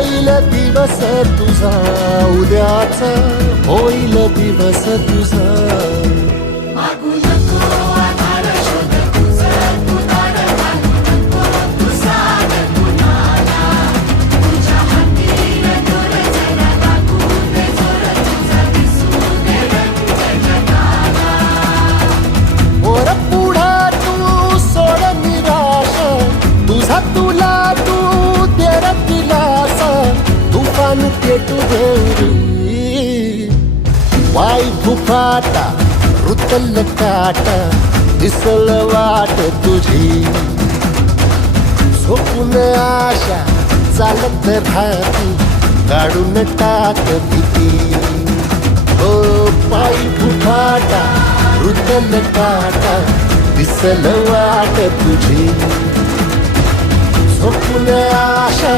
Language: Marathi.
होईल दिवस तुझा उद्याचा, होईल दिवस तुझा. मागू नको आधार शोध तुझं, तू दार घालू नको तू साध कुणाला. तुझ्या हातीन दोर जरा लागू दे जोर, तुझा दिसू दे रंग जगाला. वर पुढा तू सोड निराश, तुझा तुला तू तेर दिलास. तुफान पेटू देवरी वाई फुफाटा, रुतल काटा, दिसल वाट तुझी. झोपून आशा चालत राहती, काढून टाक भीती. हो पायी फुफाटा, रुतल काटा, दिसल वाट तुझी. झोपून आशा